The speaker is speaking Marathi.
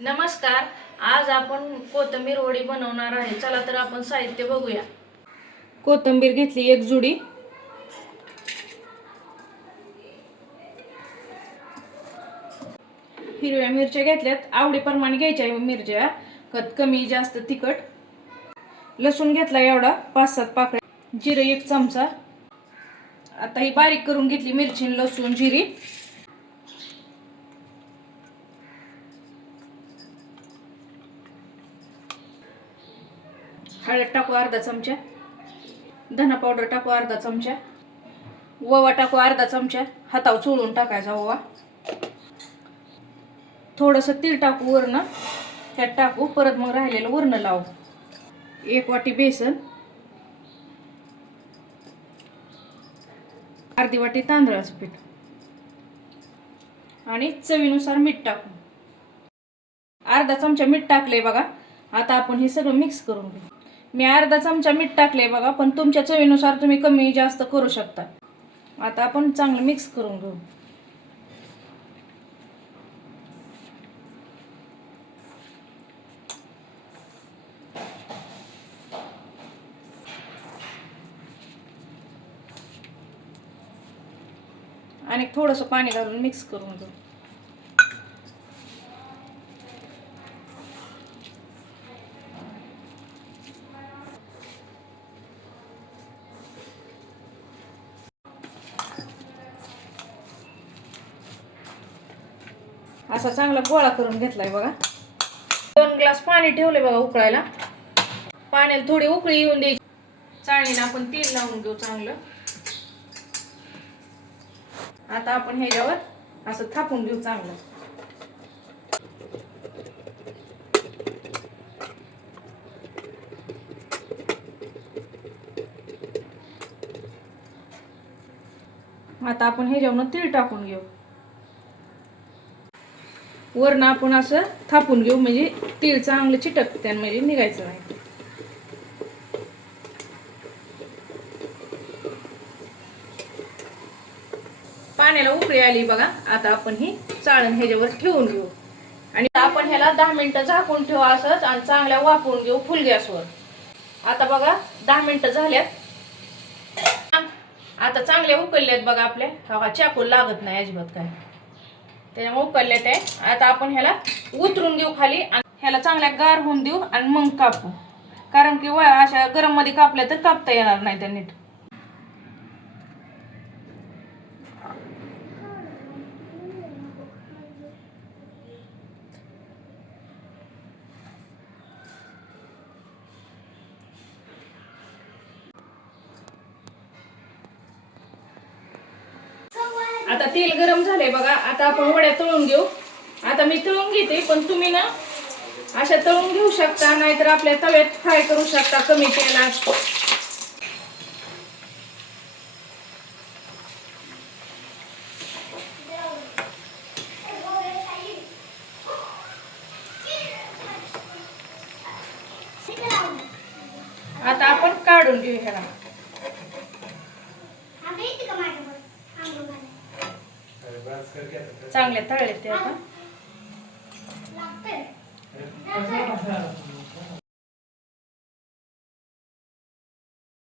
नमस्कार. आज आपण कोथिंबीर वडी बनवणार आहे. चला तर आपण साहित्य बघूया. कोथिंबीर घेतली एक जुडी, हिरव्या मिरच्या घेतल्यात, आवडीप्रमाणे घ्यायच्या मिरच्या, कमी जास्त तिखट. लसूण घेतला एवढा 5-7 पाकळ्या, जिरे 1 चमचा. आता ही बारीक करून घेतली मिरची, लसूण, जिरी. हळद टाकू अर्धा चमचा, धना पावडर टाकू अर्धा चमचा, ओवा टाकू अर्धा चमचा, हातावर चोळून टाकायचा ओवा. थोडंसं तीळ टाकू वरनं, त्यात टाकू, परत मग राहिलेलं वरनं लावू. 1 वाटी बेसन, अर्धी वाटी तांदळाचं पीठ आणि चवीनुसार मीठ टाकू. अर्धा चमचा मीठ टाकले बघा. आता आपण हे सगळं मिक्स करून घेऊ. मी अर्धा चमचा मीठ टाकले बघा, पण तुमच्या चवीनुसार तुम्ही कमी जास्त करू शकता. आता आपण चांगलं मिक्स करून घेऊ. आणि थोडंसं पाणी घालून मिक्स करून घेऊ. असा चांगला गोळा करून घेतलाय बघा. 2 ग्लास पाणी ठेवले बघा उकळायला. पाण्याला थोडी उकळी येऊन द्यायची. चाळणीला आपण तेल लावून घेऊ चांगलं. आता आपण ह्याच्यावर असं थापून घेऊ चांगलं. आता आपण ह्याच्यावर तीळ टाकून घेऊ. वरनं आपण असं थापून घेऊ, म्हणजे तीळ चांगलं चिटकते, म्हणजे निघायचं नाही. पाण्याला उकळी आली बघा. आता आपण ही चाळण ह्याच्यावर ठेवून घेऊ आणि आपण ह्याला 10 मिनिटं झाकून ठेवू असंच, आणि चांगल्या वाफवून घेऊ फुल गॅसवर. आता बघा 10 मिनिटं झाल्यात. आता चांगल्या उकळल्यात बघा. आपल्या चाकू लागत नाही अजिबात काय, त्यामुळे उकळल्यात आहे. आता आपण ह्याला उतरून घेऊ खाली, आणि ह्याला चांगल्या गार होऊन देऊ आणि मग कापू. कारण की अशा गरम मध्ये कापल्या तर कापता येणार नाही त्या नीट. आता तेल गरम झालंय बघा. आता आपण वड्या तळून घेऊ. आता मी तळून घेते, पण तुम्ही ना अशा तळून घेऊ शकता, नाहीतर आपल्या तव्यात फ्राय करू शकता कमी तेलात. आता आपण काढून घेऊ ह्याला. चांगले तळले ते आता.